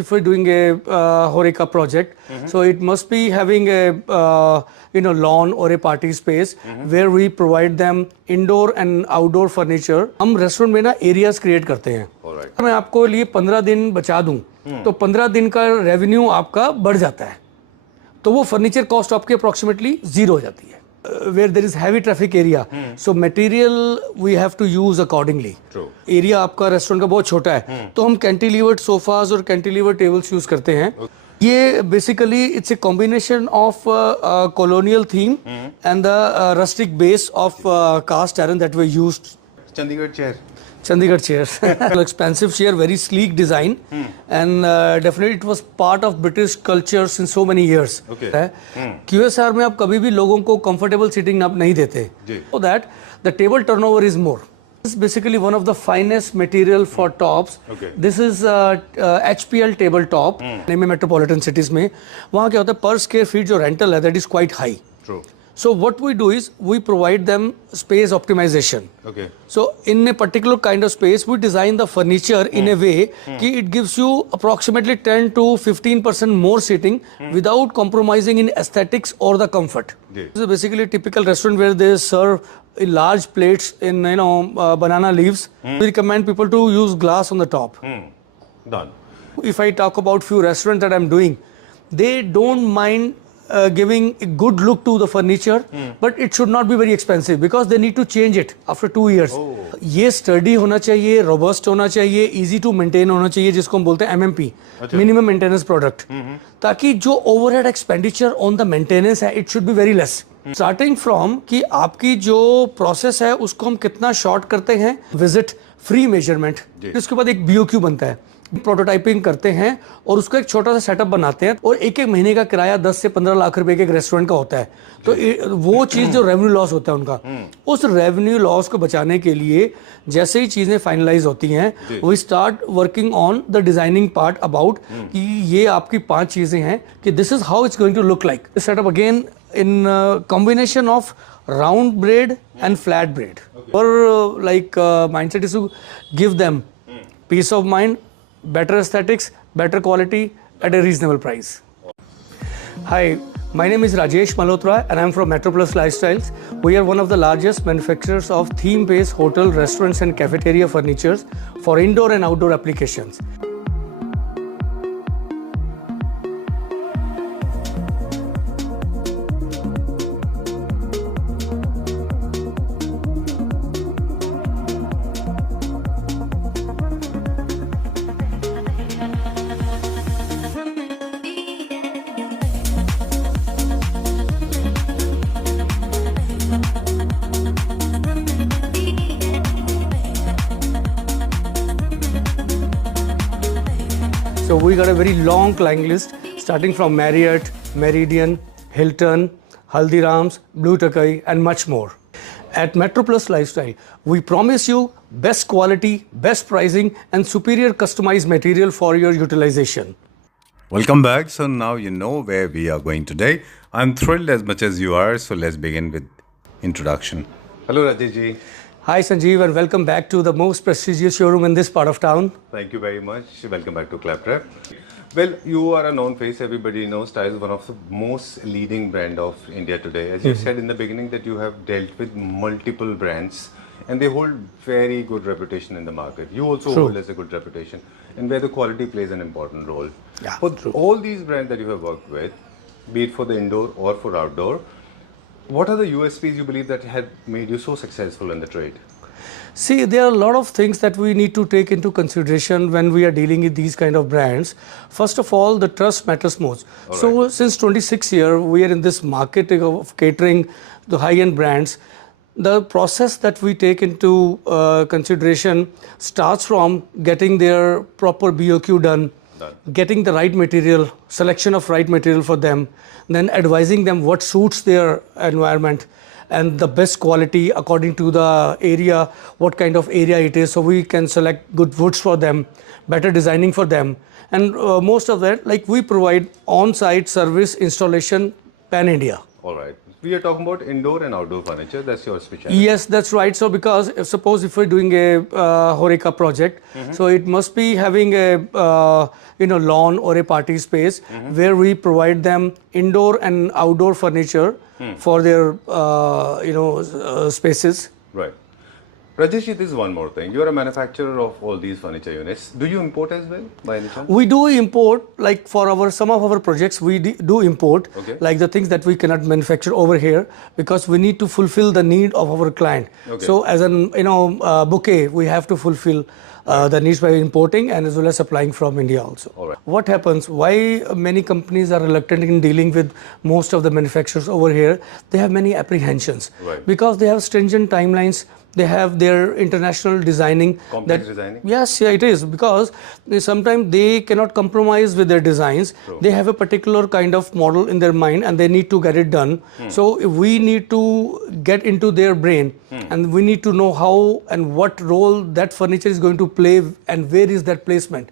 if we're doing a Horeca project, so it must be having a lawn or a party space where we provide them indoor and outdoor furniture. हम restaurant में ना areas create करते हैं. मैं आपको लिए 15 दिन बचा दूं तो 15 दिन का रेवेन्यू आपका बढ़ जाता है, तो वो फर्नीचर कॉस्ट आपके अप्रोक्सीमेटली जीरो हो जाती है. Where there is heavy traffic area, so material we have to use accordingly. Area आपका रेस्टोरेंट का बहुत छोटा है, तो हम कैंटिलीवर्ड सोफाज और कैंटिलीवर्ड टेबल्स यूज करते हैं. ये basically it's a combination of colonial theme and the rustic base of cast iron that were used. Chandigarh chairs. Expensive chair, very sleek design, and definitely it was part of British culture since so many years. QSR में आप कभी भी लोगों को comfortable seating आप नहीं देते. So that the table turnover is more. This is basically one of the finest material for tops. This is HPL table top. नई metropolitan cities में वहाँ क्या होता है, per square feet जो rental है that is quite high. So what we do is we provide them space optimization. So in a particular kind of space we design the furniture in a way that it gives you approximately 10 to 15% more seating without compromising in aesthetics or the comfort. This is basically a typical restaurant where they serve in large plates in banana leaves. We recommend people to use glass on the top. Done. If I talk about few restaurants that I'm doing, they don't mind giving a good look to the furniture, but it should not be very expensive because they need to change it after 2 years. ये sturdy होना चाहिए, robust होना चाहिए, easy to maintain होना चाहिए, जिसको हम बोलते हैं MMP, minimum maintenance product, ताकि जो overhead expenditure on the maintenance है, it should be very less. Starting from कि आपकी जो process है उसको हम कितना short करते हैं, visit free measurement, इसके बाद एक BOQ बनता है, प्रोटोटाइपिंग करते हैं और उसका एक छोटा सा सेटअप बनाते हैं, और एक महीने का किराया 10 से 15 लाख रुपए के एक रेस्टोरेंट का होता है. तो वो चीज़ जो रेवेन्यू लॉस होता है उनका, उस रेवेन्यू लॉस को बचाने के लिए जैसे ही चीज़ें फाइनलाइज होती हैं, we start working on the designing part about कि ये आपकी 5 चीज़ें हैं कि this is how it's going to look like. Setup again in combination of round braid and flat braid. Or mindset is to give them peace of mind, better aesthetics, better quality at a reasonable price. Hi, my name is Rajesh Malhotra and I'm from Metroplus Lifestyles. We are one of the largest manufacturers of theme-based hotel, restaurants and cafeteria furnitures for indoor and outdoor applications. So we got a very long client list starting from Marriott, Meridian, Hilton, Haldirams, Blue Takai and much more. At Metroplus Lifestyle, we promise you best quality, best pricing and superior customized material for your utilization. Welcome back. So now you know where we are going today. I'm thrilled as much as you are. So let's begin with introduction. Hello Rajesh ji. Hi Sanjeev and welcome back to the most prestigious showroom in this part of town. Thank you very much. Welcome back to Claptrap. Well, you are a known face. Everybody knows Tile is one of the most leading brand of India today. As you said in the beginning that you have dealt with multiple brands and they hold very good reputation in the market. You also hold as a good reputation and where the quality plays an important role. Yeah, for all these brands that you have worked with, be it for the indoor or for outdoor, what are the USPs you believe that had made you so successful in the trade? See, there are a lot of things that we need to take into consideration when we are dealing with these kind of brands. First of all, the trust matters most. So since 26 years, we are in this market of catering the high-end brands. The process that we take into consideration starts from getting their proper BOQ done, getting the right material, selection of right material for them, then advising them what suits their environment and the best quality according to the area, what kind of area it is, so we can select good woods for them, better designing for them. And most of that, like we provide on-site service installation pan-India. All right. We are talking about indoor and outdoor furniture. That's your specialty. Yes, that's right. So because suppose if we're doing a Horeca project, so it must be having a lawn or a party space where we provide them indoor and outdoor furniture for their spaces. Right. Rajesh, this is one more thing. You are a manufacturer of all these furniture units. Do you import as well, by any chance? We do import, like for some of our projects, we do import, Okay. like the things that we cannot manufacture over here because we need to fulfill the need of our client. Okay. So as an bouquet, we have to fulfill the needs by importing and as well as supplying from India also. All right. What happens? Why many companies are reluctant in dealing with most of the manufacturers over here? They have many apprehensions Right. because they have stringent timelines. They have their international designing. Complex designing? Yes, yeah, it is because sometimes they cannot compromise with their designs. True. They have a particular kind of model in their mind and they need to get it done. So if we need to get into their brain and we need to know how and what role that furniture is going to play and where is that placement.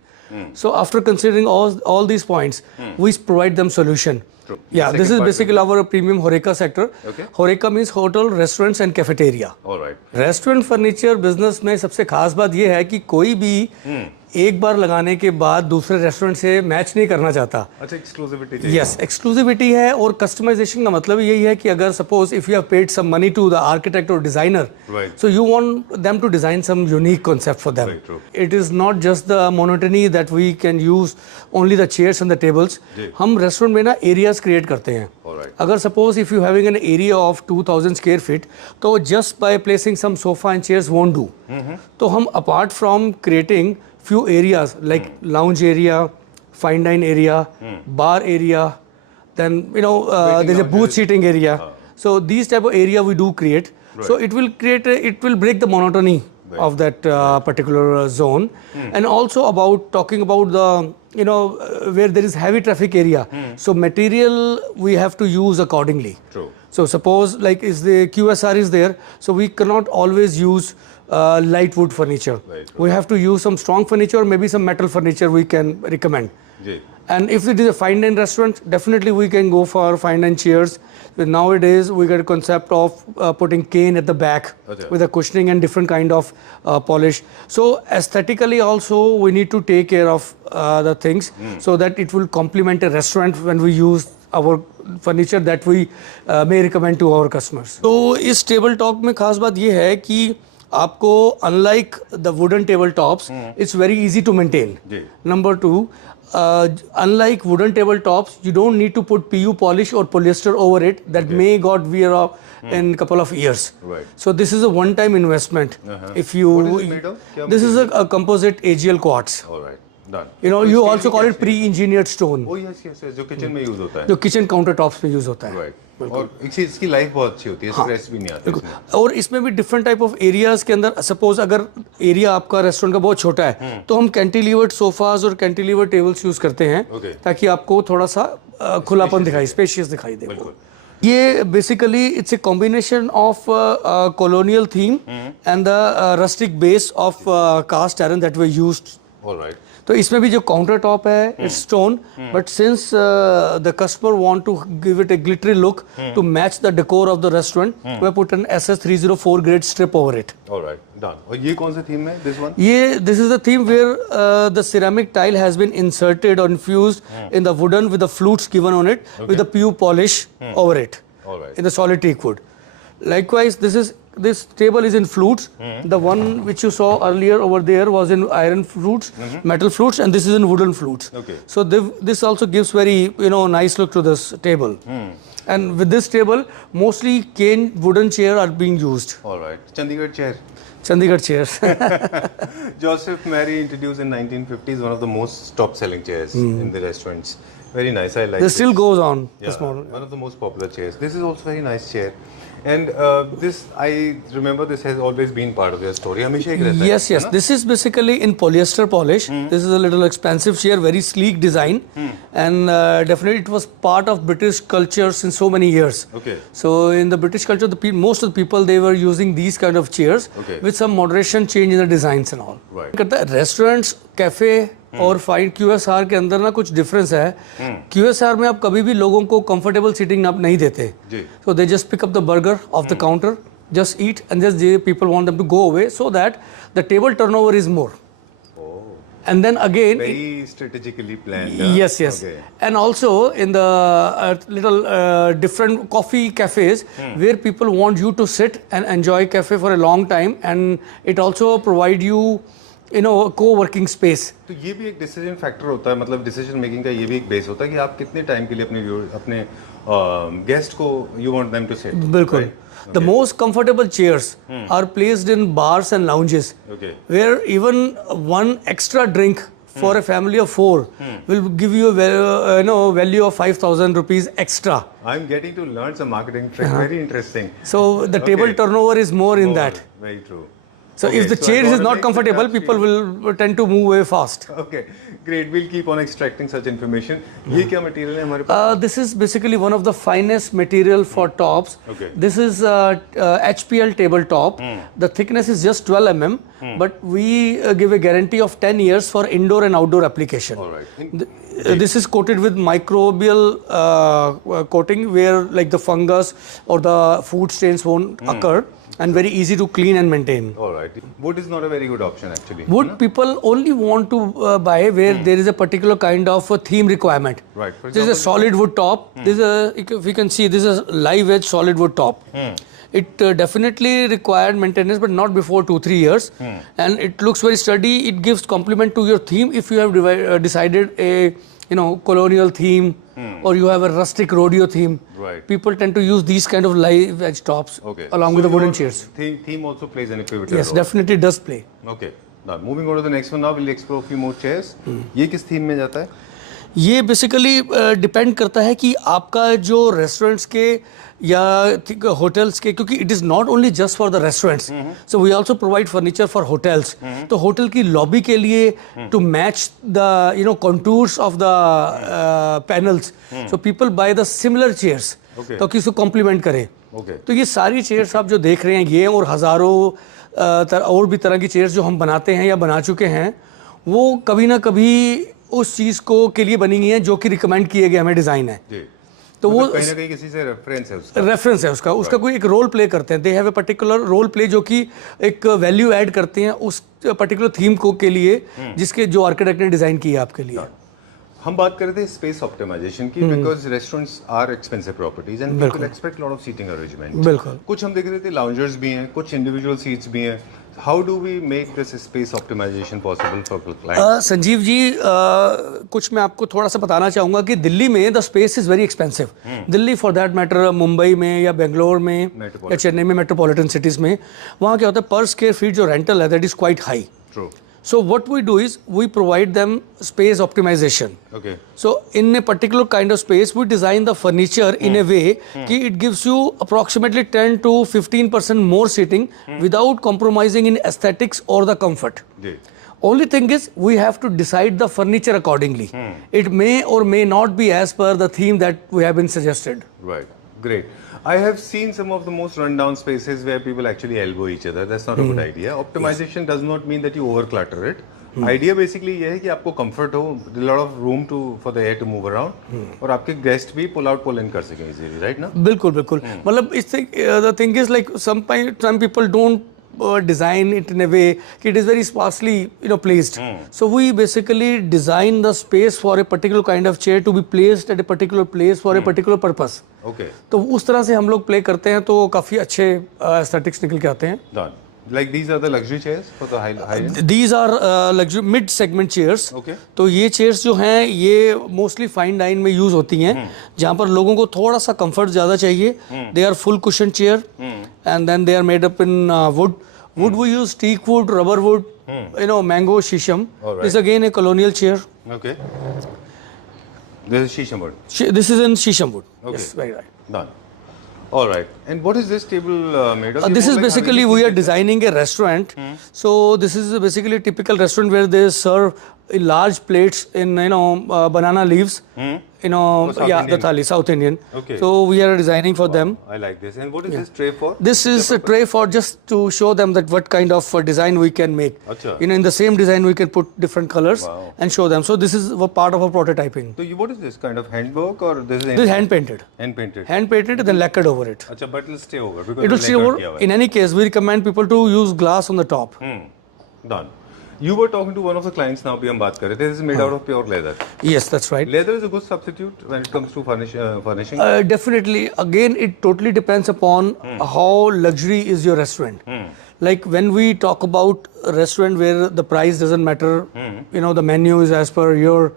So after considering all these points, we provide them solution. True. Yeah, Second this is part basically our premium Horeca sector. Okay. Horeca means hotel, restaurants and cafeteria. All right. Restaurant furniture business में सबसे खास बात यह है कि कोई भी एक बार लगाने के बाद दूसरे रेस्टोरेंट से मैच नहीं करना चाहता. अच्छा, exclusivity चाहिए. यस, एक्सक्लूसिविटी है और कस्टमाइजेशन का मतलब यही है कि अगर suppose if you have paid some money to the architect और designer, Right. so you want them to design some unique concept for them. Very true. It is not just the monotony that we can use only the chairs and the tables. जी. हम restaurant में ना areas create करते हैं. All right. अगर suppose if you having an area of 2000 square feet तो just by placing some sofa and chairs won't do. तो हम apart from creating few areas like lounge area, fine dine area, bar area, then there's a booth seating area. So these type of area we do create. So it will break the monotony of that particular zone. And also talking about the where there is heavy traffic area. So material we have to use accordingly. True. So suppose like is the QSR is there, so we cannot always use light wood furniture. Right. We have to use some strong furniture, maybe some metal furniture we can recommend. जी. And if it is a fine dine restaurant, definitely we can go for fine dine chairs. But nowadays we get a concept of putting cane at the back Okay. with a cushioning and different kind of polish. So aesthetically also we need to take care of the things so that it will complement a restaurant when we use our furniture that we may recommend to our customers. तो इस table top में खास बात ये है कि आपको unlike the wooden table tops it's very easy to maintain. जी. Number 2, unlike wooden table tops, you don't need to put PU polish or polyester over it that may got wear off in couple of years. Right. So this is a one-time investment. If you, What is it made of? क्या this is a composite AGL quartz. All right. Done. You also call it pre-engineered stone, Oh yes, yes, yes. जो kitchen में use होता है. जो kitchen counter tops में use होता है. Right. और इसकी लाइफ बहुत अच्छी होती है. स्ट्रेस भी नहीं आता इसमें. और इसमें भी डिफरेंट टाइप ऑफ एरियाज के अंदर सपोज अगर एरिया आपका रेस्टोरेंट का बहुत छोटा है तो हम कैंटिलीवर्ड सोफाज और कैंटिलीवर्ड टेबल्स यूज करते हैं Okay. ताकि आपको थोड़ा सा खुलापन दिखाई, स्पेशियस दिखाई दे. ये basically it's a combination of colonial theme and the rustic base of cast iron that we used. All right. तो इसमें भी जो काउंटर टॉप है it's stone, but since the customer want to give it a glittery look to match the decor of the restaurant, we put an SS304 grade strip over it. All right. Done. और ये कौन सा theme है? This one? ये this is the theme where the ceramic tile has been inserted or infused in the wooden with the flutes given on it with the PU polish over it All right. in the solid teak wood. Likewise, this table is in flutes. The one which you saw earlier over there was in iron flutes, metal flutes, and this is in wooden flutes. Okay. So this also gives very nice look to this table. And with this table, mostly cane wooden chair are being used. All right. Chandigarh chair. Chandigarh chairs. Joseph Mary introduced in 1950s one of the most top-selling chairs in the restaurants. Very nice. I like. This still goes on. Yeah, This model. one of the most popular chairs. This is also very nice chair. And this, I remember, this has always been part of your story. हमेशा एक रहता है, Yes, yes. है ना? This is basically in polyester polish. This is a little expensive chair, very sleek design, and definitely it was part of British culture since so many years. Okay. So in the British culture, most of the people they were using these kind of chairs Okay. with some moderation change in the designs and all. Right. Restaurants, cafe, और fine QSR के अंदर ना कुछ difference है. QSR में आप कभी भी लोगों को कंफर्टेबल सीटिंग आप नहीं देते. So they just pick up the burger off the counter, just eat, and just the people want them to go away so that the table turnover is more. And then again, Very strategically planned. yes. Okay. And also in the little different coffee cafes where people want you to sit and enjoy cafe for a long time, and it also provide you co-working space. तो ये भी एक decision factor होता है, मतलब decision making का ये भी एक बेस होता है कि आप कितने टाइम के लिए अपने गेस्ट को you want them to sit. बिल्कुल. The most comfortable chairs are placed in bars and lounges, where even one extra drink for a family of 4 will give you a value of 5,000 rupees extra. I'm getting to learn some marketing trick. Very interesting. So the table turnover is more in that. Very true. So if the chair is not comfortable, people will tend to move away fast. Okay, great. We'll keep on extracting such information. ये क्या material है हमारे पास? This is basically one of the finest material for tops. Okay. This is HPL tabletop. The thickness is just 12 mm, but we give a guarantee of 10 years for indoor and outdoor application. All right. This is coated with microbial coating, where like the fungus or the food stains won't occur, and very easy to clean and maintain. All right. Wood is not a very good option actually. Wood people only want to buy where there is a particular kind of a theme requirement. Right. For This is a solid wood top. This is if you can see, this is a live edge solid wood top. It definitely required maintenance, but not before 2-3 years. And it looks very sturdy. It gives complement to your theme. If you have decided a colonial theme, or you have a rustic rodeo theme, right, people tend to use these kind of live edge tops along with the wooden chairs. Theme also plays any pivotal Yes, role. definitely does play. Okay. Now moving on to the next one. Now we'll explore a few more chairs. ये किस theme में जाता है? ये basically depend करता है कि आपका जो रेस्टोरेंट्स के या होटल्स के, क्योंकि it is not only just for the restaurants, so we also provide furniture for hotels. तो होटल की लॉबी के लिए to match the contours of the panels, so people buy the similar chairs, तो किसको complement करें. तो ये सारी चेयर्स आप जो देख रहे हैं, ये और हज़ारों और भी तरह की चेयर्स जो हम बनाते हैं या बना चुके हैं, वो कभी ना कभी उस चीज़ को के लिए बनी गई है जो कि रिकमेंड किए गए हमें डिज़ाइन है. तो वो कहीं ना कहीं किसी से रेफरेंस है उसका कोई एक रोल प्ले करते हैं. They have a particular role play जो कि एक वैल्यू ऐड करते हैं उस पर्टिकुलर थीम को के लिए, जिसके जो आर्किटेक्ट ने डिज़ाइन किया आपके लिए. हम बात कर रहे थे स्पेस ऑप्टिमाइजेशन की, because restaurants are expensive properties and people expect lot of seating arrangement. बिल्कुल. कुछ हम देख रहे थे लाउंजर्स भी हैं, कुछ इंडिविजुअल सीट्स भी हैं. How do we make this space optimization possible for clients? Sanjeev ji, कुछ मैं आपको थोड़ा सा बताना चाहूँगा कि दिल्ली में the space is very expensive. Delhi for that matter, Mumbai में या बेंगलोर में या चेन्नई में, मेट्रोपॉलिटन सिटीज़ में, वहाँ क्या होता है, पर स्क्वायर फीट जो रेंटल है that is quite high. True. So what we do is we provide them space optimization. Okay. So in a particular kind of space, we design the furniture in a way that it gives you approximately 10 to 15% more seating without compromising in aesthetics or the comfort. Only thing is we have to decide the furniture accordingly. It may or may not be as per the theme that we have been suggested. Right. Great. I have seen some of the most rundown spaces where people actually elbow each other. That's not a good idea. Optimization does not mean that you overclutter it. Idea basically ये है कि आपको comfort हो, a lot of room for the air to move around, और आपके guest भी pull out pull in कर सकें easily, right ना? बिल्कुल बिल्कुल. मतलब the thing is like some people don't design it in a way it is very sparsely placed. So we basically design the space for a particular kind of chair to be placed at a particular place for a particular purpose. Okay. तो उस तरह से हम लोग play करते हैं, तो काफ़ी अच्छे एस्थेटिक्स निकल के आते हैं. Done. Like these are the luxury chairs for the high end? These are luxury mid segment chairs. Okay. तो ये chairs जो हैं ये मोस्टली फाइन डाइन में यूज़ होती हैं, जहाँ पर लोगों को थोड़ा सा कंफर्ट ज़्यादा चाहिए. They are full cushion chair and then they are made up in wood. Wood we use teak wood, rubber wood, mango, shisham. Right. This is again a colonial chair. Okay. This is shisham wood. This is in shisham wood. Okay. Yes, very right. Done. All right. And what is this table made of? This is basically we are designing a restaurant. So this is basically a typical restaurant where they serve large plates in banana leaves. Yeah, the thali, South Indian. Okay. So we are designing for them. I like this. And what is this tray for? This is a tray for just to show them that what kind of design we can make. Acha. In the same design we can put different colors and show them. So this is a part of our prototyping. So what is this kind of handwork or this is This is hand painted. hand painted? Hand painted and then lacquered over it. Acha, but it'll stay over because It will it's stay lacquered over. किया हुआ है. In any case, we recommend people to use glass on the top. Done. You were talking to one of the clients now भी हम बात कर रहे थे. This is made out of pure leather. Yes, that's right. Leather is a good substitute when it comes to furnishing. Definitely. Again, it totally depends upon how luxury is your restaurant. Like when we talk about a restaurant where the price doesn't matter, the menu is as per your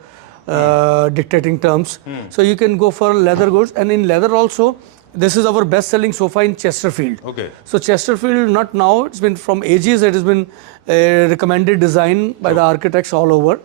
dictating terms. So you can go for leather goods. And in leather also, this is our best-selling sofa in Chesterfield. Okay. So Chesterfield, not now, it's been from ages, it has been a recommended design by the architects all over.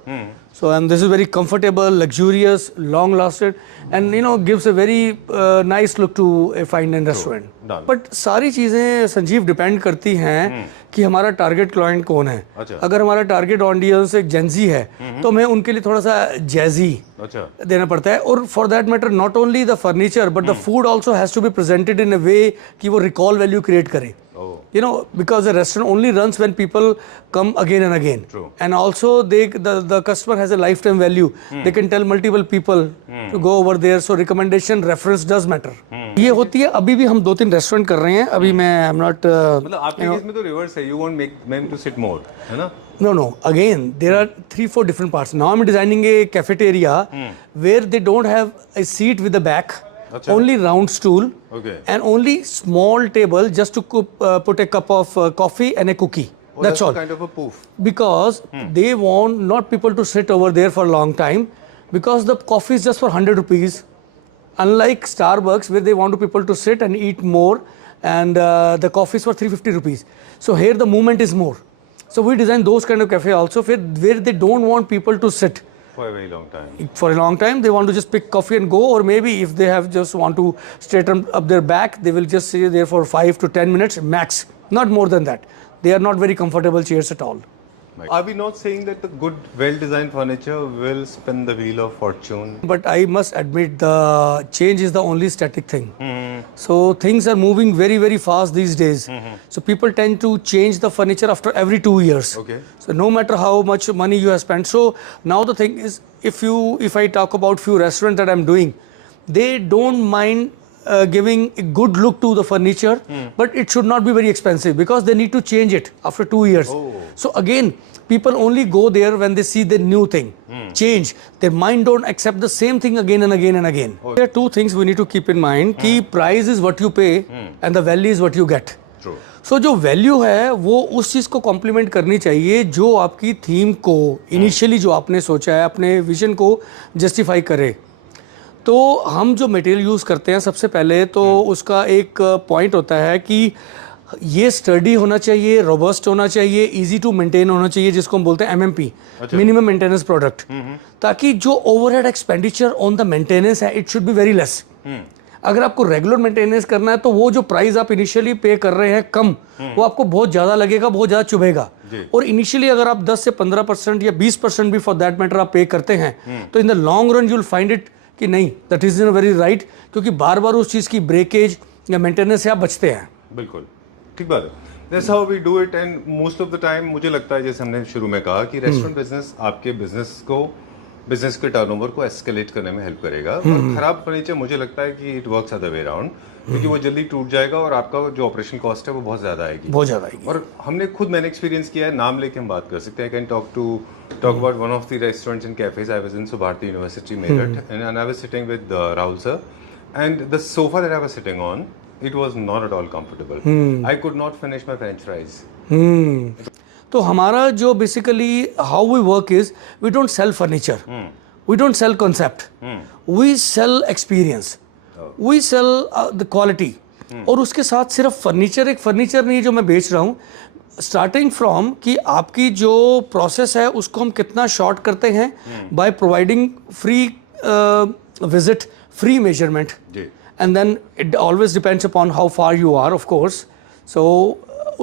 So, and this is very comfortable, luxurious, long-lasted, and gives a very nice look to a fine dining restaurant. Done. But सारी चीज़ें Sanjeev depend करती हैं कि हमारा target client कौन है. अच्छा. अगर हमारा टारगेट ऑडियंस एक जेंजी है तो हमें उनके लिए थोड़ा सा जैजी अच्छा. देना पड़ता है. और for that matter not only the furniture but the food also has to be presented in a way कि वो रिकॉल वैल्यू क्रिएट करे. Because the restaurant only runs when people come again and again. True. And also the customer has a lifetime value. They can tell multiple people to go over there. So recommendation reference does matter. ये होती है. अभी भी हम 2-3 restaurant कर रहे हैं. अभी मैं I'm not. मतलब आपके केस में तो रिवर्स है. You want make them to sit more, है ना? No. Again, there are 3-4 different parts. Now I'm designing a cafeteria where they don't have a seat with the back. Achha. Only round stool. Okay. And only small table just to put a cup of coffee and a cookie. That's all. Kind of a poof. Because they want not people to sit over there for a long time because the coffee is just for 100 rupees. Unlike Starbucks where they want people to sit and eat more and the coffee is for 350 rupees. So here the movement is more. So we design those kind of cafe also where they don't want people to sit. For a very long time. For a long time, they want to just pick coffee and go, or maybe if they have just want to straighten up their back, they will just sit there for 5 to 10 minutes max, not more than that. They are not very comfortable chairs at all. Are we not saying that the good, well-designed furniture will spin the wheel of fortune? But I must admit, the change is the only static thing. So things are moving very, very fast these days. So people tend to change the furniture after every 2 years. Okay. So no matter how much money you have spent. So now the thing is, if I talk about few restaurants that I'm doing, they don't mind giving a good look to the furniture, but it should not be very expensive because they need to change it after 2 years. So again, people only go there when they see the new thing. Change. Their mind don't accept the same thing again and again and again. There are 2 things we need to keep in mind. कि price is what you pay and the value is what you get. True. So जो value है वो उस चीज़ को complement करनी चाहिए जो आपकी थीम को इनिशियली जो आपने सोचा है अपने विजन को जस्टिफाई करे. तो हम जो मटेरियल यूज़ करते हैं सबसे पहले तो उसका एक पॉइंट होता है कि ये स्टडी होना चाहिए, रोबस्ट होना चाहिए, इजी टू मेंटेन होना चाहिए, जिसको हम बोलते हैं एमएमपी, मिनिमम मेंटेनेंस प्रोडक्ट, ताकि जो overhead expenditure on the maintenance है it should be very less. अगर आपको रेगुलर मेंटेनेंस करना है तो वो जो प्राइस आप इनिशियली पे कर रहे हैं कम, वो आपको बहुत ज़्यादा लगेगा, बहुत ज़्यादा चुभेगा. और इनिशियली अगर आप 10 से 15% या 20% भी फॉर दैट मैटर आप पे करते हैं तो in the long run you will find it कि नहीं, that is in very right, क्योंकि बार बार उस चीज़ की ब्रेकेज या मेंटेनेंस से आप बचते हैं. बिल्कुल ठीक बात है. That's how we do it and most of the time मुझे लगता है जैसे हमने शुरू में कहा कि रेस्टोरेंट बिजनेस आपके बिजनेस के टर्नओवर को एस्केलेट करने में हेल्प करेगा. और खराब फर्नीचर मुझे लगता है कि it works other way around, क्योंकि वो जल्दी टूट जाएगा और आपका जो ऑपरेशन कॉस्ट है वो बहुत ज़्यादा आएगी. बहुत ज़्यादा आएगी. और मैंने एक्सपीरियंस किया है, नाम लेके हम बात कर सकते हैं. Can talk about one of the restaurants and cafes. I was in Subharti University, Meerut, and I was sitting with Rahul sir, and the sofa that I was sitting on, it was not at all comfortable. I could not finish my French fries. तो हमारा जो basically how we work is we don't sell furniture, we don't sell concept, we sell experience, we sell the quality. और उसके साथ सिर्फ furniture एक furniture नहीं जो मैं बेच रहा हूँ, स्टार्टिंग फ्रॉम कि आपकी जो प्रोसेस है उसको हम कितना शॉर्ट करते हैं by providing free visit, free measurement, and then it always depends upon how far you are of course. So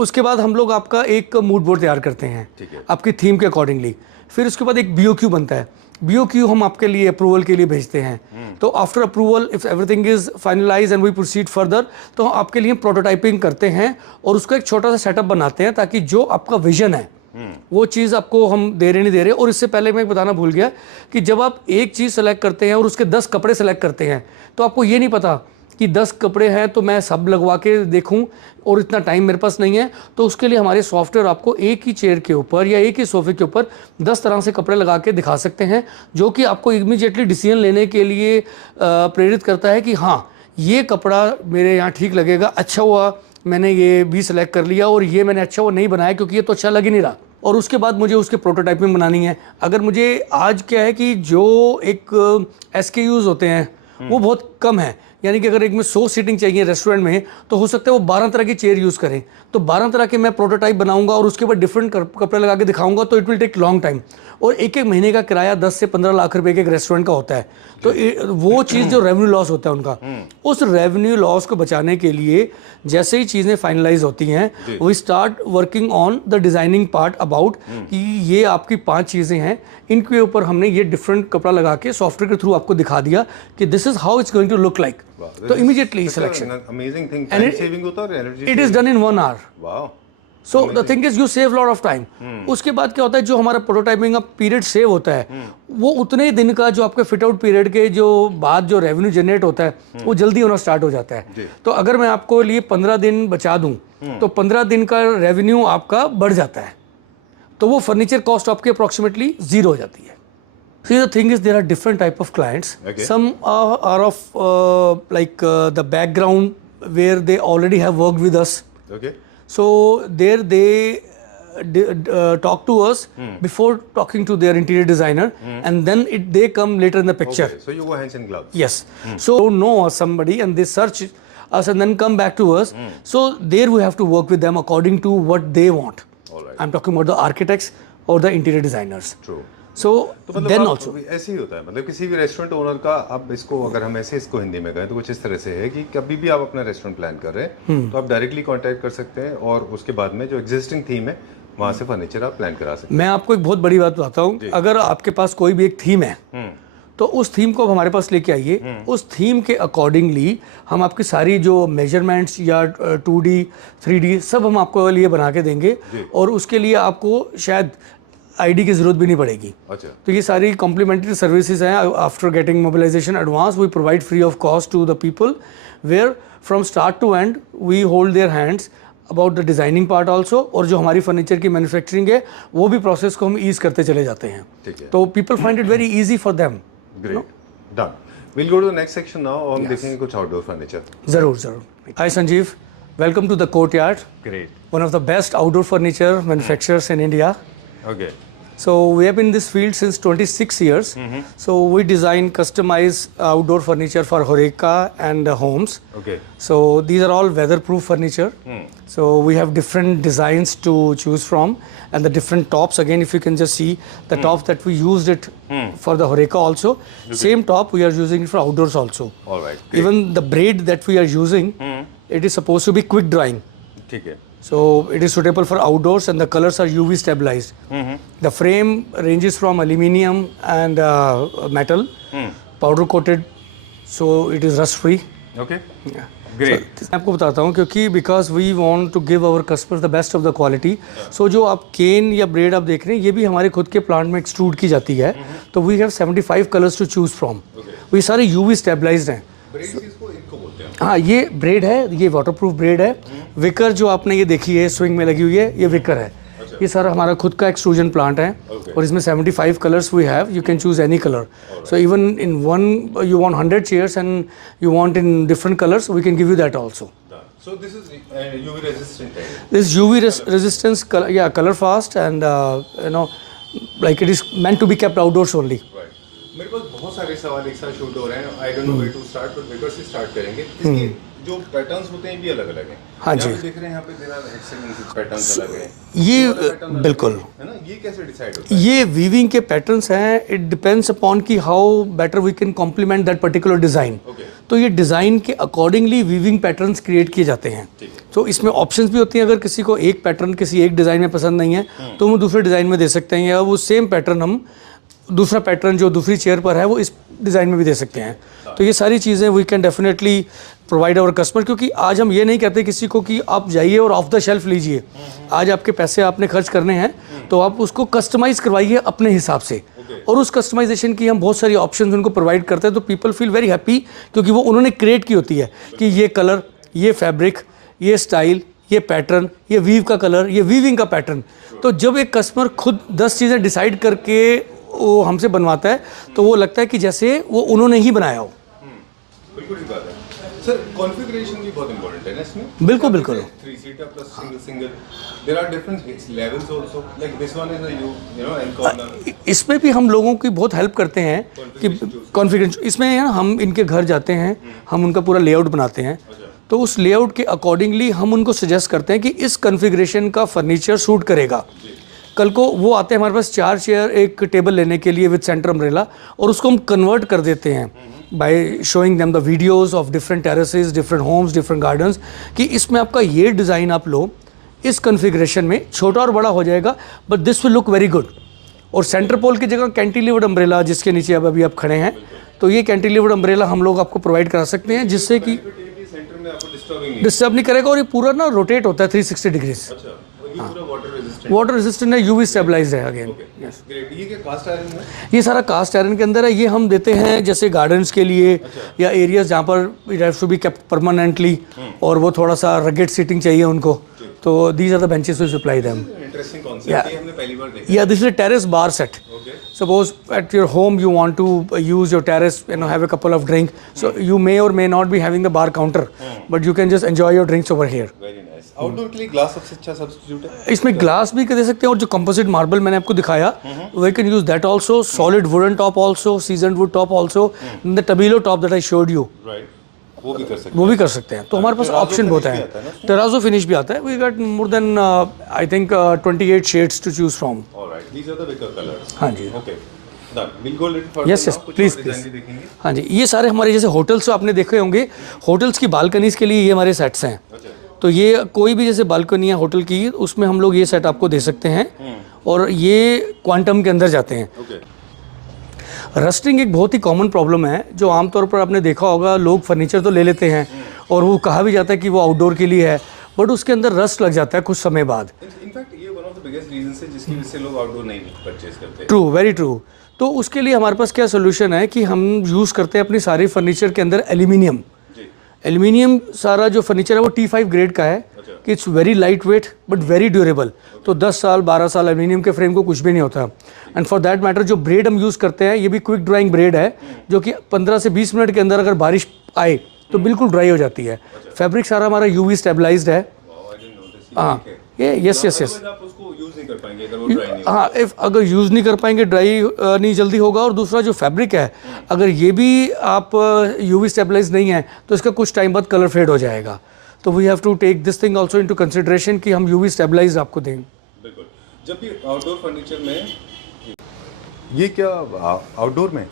उसके बाद हम लोग आपका एक मूड बोर्ड तैयार करते हैं आपकी थीम के अकॉर्डिंगली. फिर उसके बाद एक BOQ बनता है। BOQ हम आपके लिए अप्रूवल के लिए भेजते हैं। तो after approval if everything is finalise and we proceed further, तो आपके लिए प्रोटोटाइपिंग करते हैं और उसका एक छोटा सा सेटअप बनाते हैं, ताकि जो आपका विजन है वो चीज़ आपको हम दे रहे नहीं दे रहे। और इससे पहले मैं बताना भूल गया कि जब आप एक चीज़ सेलेक्ट करते हैं और उसके 10 कपड़े सेलेक्ट करते हैं, तो आपको ये नहीं पता कि 10 कपड़े हैं तो मैं सब लगवा के देखूं, और इतना टाइम मेरे पास नहीं है। तो उसके लिए हमारे सॉफ्टवेयर आपको एक ही चेयर के ऊपर या एक ही सोफे के ऊपर 10 तरह से कपड़े लगा के दिखा सकते हैं, जो कि आपको इमीडिएटली डिसीजन लेने के लिए प्रेरित करता है कि हाँ ये कपड़ा मेरे यहाँ ठीक लगेगा, अच्छा हुआ मैंने ये भी सिलेक्ट कर लिया, और ये मैंने अच्छा हुआ नहीं बनाया क्योंकि ये तो अच्छा लग ही नहीं रहा। और उसके बाद मुझे उसके प्रोटोटाइपिंग बनानी है। अगर मुझे आज क्या है कि जो एक SKUs होते हैं वो बहुत कम है, यानी कि अगर एक में 100 सीटिंग चाहिए रेस्टोरेंट में, तो हो सकता है वो 12 तरह की चेयर यूज़ करें। तो 12 तरह के मैं प्रोटोटाइप बनाऊंगा और उसके बाद डिफरेंट कपड़े लगा के दिखाऊंगा, तो it will take long time. और एक एक महीने का किराया 10 से 15 लाख रुपए के एक रेस्टोरेंट का होता है। तो वो चीज़ जो रेवेन्यू लॉस होता है उनका, उस रेवेन्यू लॉस को बचाने के लिए जैसे ही चीज़ें फाइनलाइज होती हैं, we start working on the designing part about कि ये आपकी 5 चीज़ें हैं, इनके ऊपर हमने ये डिफरेंट कपड़ा लगा के सॉफ्टवेयर के थ्रू आपको दिखा दिया कि this is how it's going to look like. तो immediately selection, amazing thing, time saving होता है और energy, it is done in 1 hour. Wow. So the thing is you save lot of time. उसके बाद क्या होता है, जो हमारा प्रोटोटाइपिंग का पीरियड सेव होता है, वो उतने दिन का जो आपके फिट आउट पीरियड के जो बाद जो रेवेन्यू जनरेट होता है वो जल्दी होना स्टार्ट हो जाता है। तो अगर मैं आपको लिए 15 दिन बचा दूं, तो 15 दिन का रेवेन्यू आपका बढ़ जाता है, तो वो फर्नीचर कॉस्ट आपकी अप्रॉक्सीमेटली 0 हो जाती है। See, the thing is, there are different type of clients. Okay. Some are of the background where they already have worked with us. Okay. So there they talk to us before talking to their interior designer, and then they come later in the picture. Okay. So you go hands in gloves. Yes. So know somebody and they search us and then come back to us. So there we have to work with them according to what they want. All right. I'm talking about the architects or the interior designers. True. So तो मतलब then also ऐसे ही होता है, मतलब किसी भी restaurant owner का, अब इसको अगर हम ऐसे इसको हिंदी में कहें तो कुछ इस तरह से है कि कभी भी आप अपना रेस्टोरेंट प्लान कर रहे हैं तो आप डायरेक्टली कांटेक्ट कर सकते हैं, और उसके बाद में जो एग्जिस्टिंग थीम है वहाँ से फर्नीचर आप प्लान करा सकते हैं। मैं आपको एक बहुत बड़ी बात बताता हूँ, अगर आपके पास कोई भी एक थीम है तो उस थीम को आप हमारे पास लेके आइए। उस थीम के अकॉर्डिंगली हम आपकी सारी जो मेजरमेंट्स या 2D 3D सब हम आपको लिए बना के देंगे, और उसके लिए आपको शायद ID की जरूरत भी नहीं पड़ेगी। अच्छा। तो ये सारी कॉम्प्लीमेंट्री सर्विसेज हैं। After getting mobilisation advance we provide free of cost to the people, where from start to end we hold their hands about the designing part also, और जो हमारी फर्नीचर की मैन्युफैक्चरिंग है वो भी प्रोसेस को हम ईज करते चले जाते हैं। तो people find it very easy for them. Great, done. Will go to the next section now, और हम देखेंगे कुछ आउटडोर फर्नीचर। जरूर जरूर। Hi Sanjeev, welcome to the courtyard, great, one of the best outdoor furniture manufacturers in India. Okay. So we have been in this field since 26 years. So we design, customize outdoor furniture for Horeca and homes. Okay. So these are all weatherproof furniture. So we have different designs to choose from, and the different tops. Again, if you can just see the tops that we used it for the Horeca also. Same top we are using it for outdoors also. All right. Great. Even the braid that we are using, it is supposed to be quick drying. ठीक है. So it is suitable for outdoors, and the colors are UV stabilized. The frame ranges from aluminium and metal, powder coated, so it is rust free. Okay. Yeah. Great. So, मैं आपको बताता हूँ क्योंकि because we want to give our customers the best of the quality. So जो आप केन या bread आप देख रहे हैं, ये भी हमारे खुद के प्लांट में एक्सट्रूड की जाती है. तो we have 75 colors to choose from. वो ये सारे UV stabilized हैं. हाँ, ये ब्रेड है, ये वाटरप्रूफ ब्रेड है. विकर जो आपने ये देखी है स्विंग में लगी हुई है, ये विकर है. ये सारा हमारा खुद का एक्सट्रूजन प्लांट है, और इसमें 75 colours we have. You can choose any colour. So even in one you want 100 chairs and you want in different colours, we can give you that also. So this is UV resistant. This is UV resistance, color fast, and like it is meant to be kept outdoors only. मेरे पास बहुत सारे सवाल एक साथ shoot हो रहे हैं. I don't know where to start, but wicker से स्टार्ट करेंगे. इसके जो पैटर्न्स होते हैं भी अलग अलग हैं. हाँ जी. देख रहे हैं यहाँ पे देयर आर एक्सेलेंट पैटर्न्स अलग हैं. ये बिल्कुल है ना. ये कैसे डिसाइड होता है? ये वीविंग के पैटर्न्स हैं. इट डिपेंड्स अपॉन कि how better we can complement that particular design. तो ये डिज़ाइन के अकॉर्डिंगली वीविंग पैटर्न्स क्रिएट किए जाते हैं। तो इसमें ऑप्शंस भी होती हैं, अगर किसी को एक पैटर्न किसी एक डिज़ाइन में पसंद नहीं है तो वो दूसरे डिज़ाइन में दे सकते हैं, या वो सेम पैटर्न हम दूसरा पैटर्न जो दूसरी चेयर पर है वो इस डिज़ाइन में भी दे सकते हैं। तो ये सारी चीज़ें we can definitely provide our customer, क्योंकि आज हम ये नहीं कहते किसी को कि आप जाइए और ऑफ द शेल्फ लीजिए। आज आपके पैसे आपने खर्च करने हैं तो आप उसको कस्टमाइज़ करवाइए अपने हिसाब से, और उस कस्टमाइजेशन की हम बहुत सारी ऑप्शंस उनको प्रोवाइड करते हैं। तो पीपल फील वेरी हैप्पी, क्योंकि वो उन्होंने क्रिएट की होती है कि ये कलर, ये फैब्रिक, ये स्टाइल, ये पैटर्न, ये वीव का कलर, ये वीविंग का पैटर्न। तो जब एक कस्टमर खुद 10 चीज़ें डिसाइड करके वो हमसे बनवाता है तो वो लगता है कि जैसे वो उन्होंने ही बनाया हो। बिल्कुल ठीक बात है सर। कॉन्फ़िगरेशन भी बहुत इंपॉर्टेंट है ना इसमें। बिल्कुल बिल्कुल। 3 seater plus single there are different levels also, like this one is a you know end corner. इसमें भी हम लोगों की बहुत हेल्प करते हैं कि कॉन्फ़िगरेशन इसमें है ना, हम इनके घर जाते हैं, हम उनका पूरा लेआउट बनाते हैं, तो उस लेआउट के अकॉर्डिंगली हम उनको सजेस्ट करते हैं कि इस कॉन्फ़िगरेशन का फर्नीचर सूट करेगा। कल को वो आते हैं हमारे पास 4 चेयर एक टेबल लेने के लिए विद सेंटर अम्ब्रेला, और उसको हम कन्वर्ट कर देते हैं by showing them the videos of different terraces, different homes, different gardens, कि इसमें आपका ये डिज़ाइन आप लो, इस कॉन्फ़िगरेशन में छोटा और बड़ा हो जाएगा, but this will look very good. और सेंटर पोल की जगह कैंटिलीवर्ड अम्ब्रेला जिसके नीचे अब अभी आप खड़े हैं, तो ये कैंटिलीवर्ड अम्ब्रेला हम लोग आपको प्रोवाइड करा सकते हैं, जिससे कि डिस्टर्ब नहीं करेगा, और ये पूरा ना रोटेट होता है 360 डिग्रीज। वाटर रेजिस्टेंट है, यूवी स्टेबलाइज्ड है अगेन। ये क्या कास्ट आयरन है? ये सारा कास्ट आयरन के अंदर है। ये हम देते हैं जैसे गार्डन्स के लिए या एरियाज जहाँ पर it haves to be kept permanently, और वो थोड़ा सा रगेड सीटिंग चाहिए उनको, तो these are the benches we supply them. Interesting concept, ये हमने पहली बार देखा। या this is a terrace bar set. Suppose at your home you want to use your terrace, you know, have a couple of drink, so you may or may not be having the bar counter, but you can just enjoy your drinks over here. Very nice. Outdoor के लिए glass सबसे अच्छा substitute है। इसमें glass भी दे सकते हैं, और जो कंपोजिट मार्बल मैंने आपको दिखाया we can use that also, solid wooden top also, seasoned wood top also, the tabilo top that I showed you, right, वो भी कर सकते हैं। वो भी कर सकते हैं। तो हमारे पास ऑप्शन बहुत है। टेराजो फिनिश भी आता है। We got more than I think 28 shades to choose from. Alright, these are the wicker colours. हाँ जी, okay done, will go little further. Yes yes, please please. हाँ जी, ये सारे हमारे जैसे होटल्स आपने देखे होंगे, होटल्स की बालकनीज के लिए ये हमारे सेट्स हैं। तो ये कोई भी जैसे बालकनी है होटल की, उसमें हम लोग ये सेट आपको दे सकते हैं, और ये क्वांटम के अंदर जाते हैं। रस्टिंग एक बहुत ही कॉमन प्रॉब्लम है, जो आमतौर पर आपने देखा होगा, लोग फर्नीचर तो ले लेते हैं और वो कहा भी जाता है कि वो आउटडोर के लिए है, बट उसके अंदर रस्ट लग जाता है कुछ समय बाद। इनफैक्ट ये one of the biggest reasons है जिसकी वजह से लोग आउटडोर नहीं परचेज करते। True, very true. तो उसके लिए हमारे पास क्या सोल्यूशन है कि हम यूज़ करते हैं अपनी सारी फर्नीचर के अंदर एल्यूमिनियम। एल्यूमिनियम सारा जो फर्नीचर है वो T5 ग्रेड का है, कि it's very light weight but very durable. तो 10 साल 12 साल एल्यूमिनियम के फ्रेम को कुछ भी नहीं होता। एंड फॉर दैट मैटर जो ब्रेड हम यूज़ करते हैं, ये भी क्विक ड्राइंग ब्रेड है, जो कि 15 से 20 मिनट के अंदर अगर बारिश आए तो बिल्कुल ड्राई हो जाती है। फैब्रिक सारा हमारा UV स्टेबलाइज्ड है। हाँ, ये यस यस यस। हाँ, इफ अगर यूज़ नहीं कर पाएंगे, ड्राई नहीं जल्दी होगा, और दूसरा जो फैब्रिक है अगर ये भी आप UV स्टेबलाइज नहीं है तो इसका कुछ टाइम बाद कलर फेड हो जाएगा। तो we have to take this thing also into consideration कि हम UV स्टेबलाइज आपको दें। बिल्कुल। जब भी आउटडोर फर्नीचर में ये क्या आउटडोर में,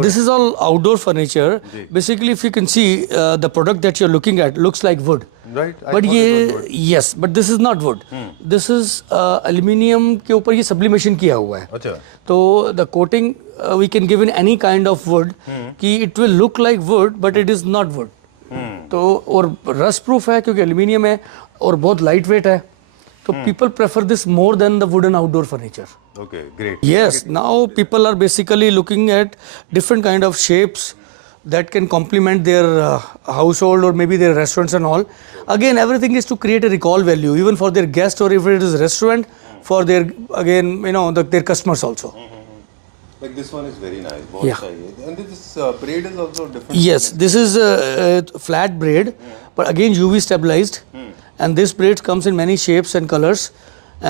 this is all outdoor furniture. Basically if you can see the product that you are looking at looks like wood, right, but ये yes, but this is not wood, this is aluminium के ऊपर ये sublimation किया हुआ है। अच्छा। तो the coating we can give in any kind of wood, कि it will look like wood but it is not wood. तो और रस्ट प्रूफ है क्योंकि एल्यूमिनियम है और बहुत लाइट वेट है, तो people prefer this more than the wooden outdoor furniture. Okay, great. Yes, now people are basically looking at different kind of shapes that can complement their household or maybe their restaurants and all. Again, everything is to create a recall value, even for their guests, or if it is a restaurant, for their, again, you know, their customers also. Like this one is very nice. बहुत Yeah. सही है. And this braid is also different. Yes, this is a flat braid, but again UV stabilized. And this braid comes in many shapes and colors,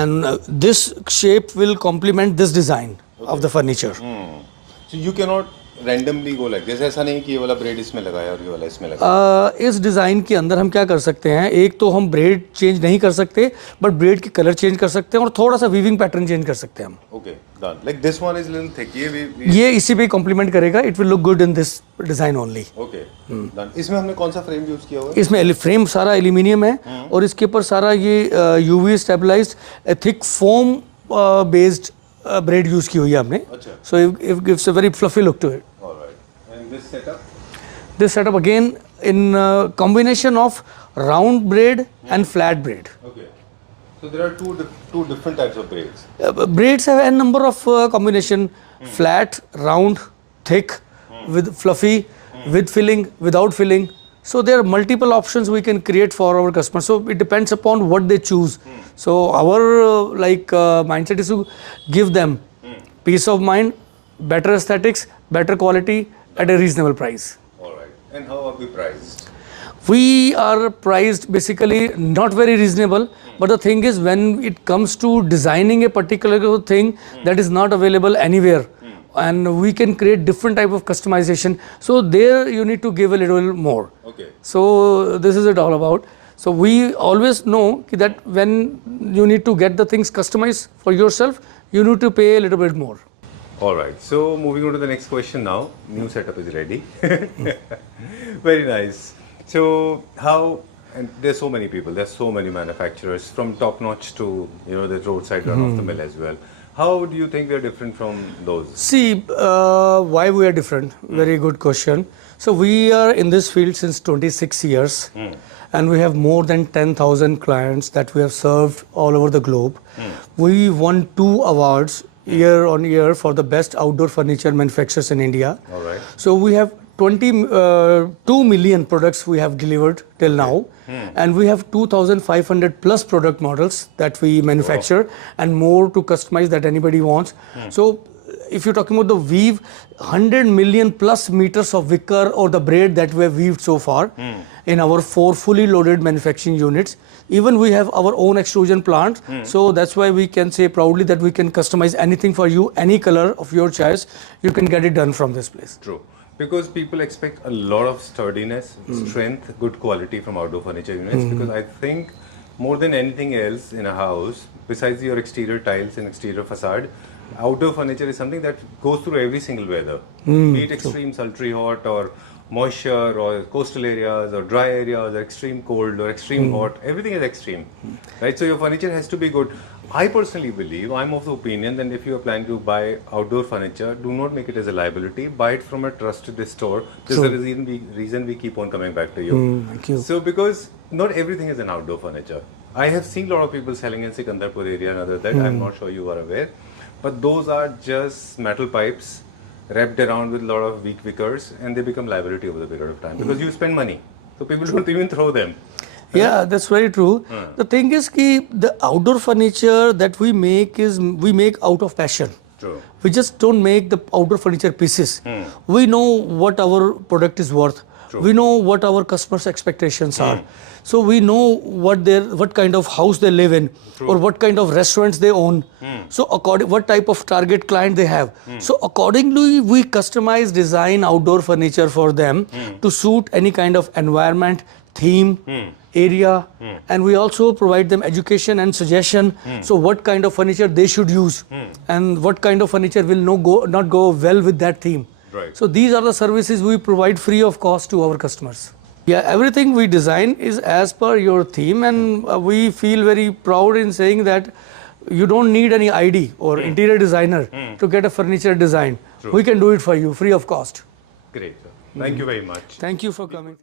and this shape will complement this design of the furniture. So you cannot randomly go like जैसे ऐसा नहीं कि ये वाला bread इसमें लगाया और ये वाला इसमें लगाया? इस डिज़ाइन के अंदर हम क्या कर सकते हैं, एक तो हम ब्रेड चेंज नहीं कर सकते, बट ब्रेड के कलर चेंज कर सकते हैं और थोड़ा सा वीविंग पैटर्न चेंज कर सकते हैं हम. Okay done. Like this one is little thick. ये ये इसी पे कॉम्प्लीमेंट करेगा. It will look good in this design only. Okay done. इसमें हमने कौन सा फ्रेम यूज किया हुआ है? इसमें फ्रेम सारा एल्यूमिनियम है और इसके ऊपर सारा ये UV stabilised thick foam based braid use की हुई है हमने. अच्छा. So it gives a very fluffy look to it. Alright. And this setup? This setup again in combination of round braid and flat braid. Okay. So there are two different types of braids. Braids have a number of combination: flat, round, thick, with fluffy, with filling, without filling. So there are multiple options we can create for our customers. So it depends upon what they choose. So our mindset is to give them peace of mind, better aesthetics, better quality at a reasonable price. And how are we priced? We are priced basically not very reasonable, but the thing is when it comes to designing a particular thing that is not available anywhere, and we can create different type of customization, so there you need to give a little more. Okay. So this is it all about. So we always know that when you need to get the things customized for yourself, you need to pay a little bit more. All right. So moving on to the next question now. New setup is ready. Very nice. So how? And there's so many people. There's so many manufacturers from top notch to the roadside run of the mill as well. How do you think we are different from those? See, why we are different? Very good question. So we are in this field since 26 years, and we have more than 10,000 clients that we have served all over the globe. We won 2 awards year on year for the best outdoor furniture manufacturers in India. All right. So we have 2 million products we have delivered till now, and we have 2,500 plus product models that we manufacture, and more to customize that anybody wants. So if you're talking about the weave, 100 million plus meters of wicker or the braid that we have weaved so far in our 4 fully loaded manufacturing units. Even we have our own extrusion plant, so that's why we can say proudly that we can customize anything for you, any color of your choice. You can get it done from this place. True. Because people expect a lot of sturdiness, strength, good quality from outdoor furniture units. Because I think more than anything else in a house, besides your exterior tiles and exterior facade, outdoor furniture is something that goes through every single weather. Be it extreme sultry hot or moisture or coastal areas or dry areas or extreme cold or extreme hot, everything is extreme, right? So your furniture has to be good. I personally believe, I'm of the opinion that if you are planning to buy outdoor furniture, do not make it as a liability. Buy it from a trusted store. This is the reason we keep on coming back to you. Thank you. So because not everything is an outdoor furniture. I have seen a lot of people selling in Sikandarpur area and other that I'm not sure you are aware. But those are just metal pipes wrapped around with a lot of weak wickers, and they become liability over the period of time because you spend money. So people don't even throw them. Yeah, that's very true. The thing is ki the outdoor furniture that we make out of passion. True. We just don't make the outdoor furniture pieces. We know what our product is worth. True. We know what our customers' expectations are. So we know what kind of house they live in, or what kind of restaurants they own. So what type of target client they have. So accordingly, we customize, design outdoor furniture for them to suit any kind of environment, theme, area, and we also provide them education and suggestion. So what kind of furniture they should use, and what kind of furniture will not go well with that theme. Right. So these are the services we provide free of cost to our customers. Yeah, everything we design is as per your theme, and we feel very proud in saying that you don't need any ID or interior designer to get a furniture design. True. We can do it for you free of cost. Great, sir. Thank you very much. Thank you for coming.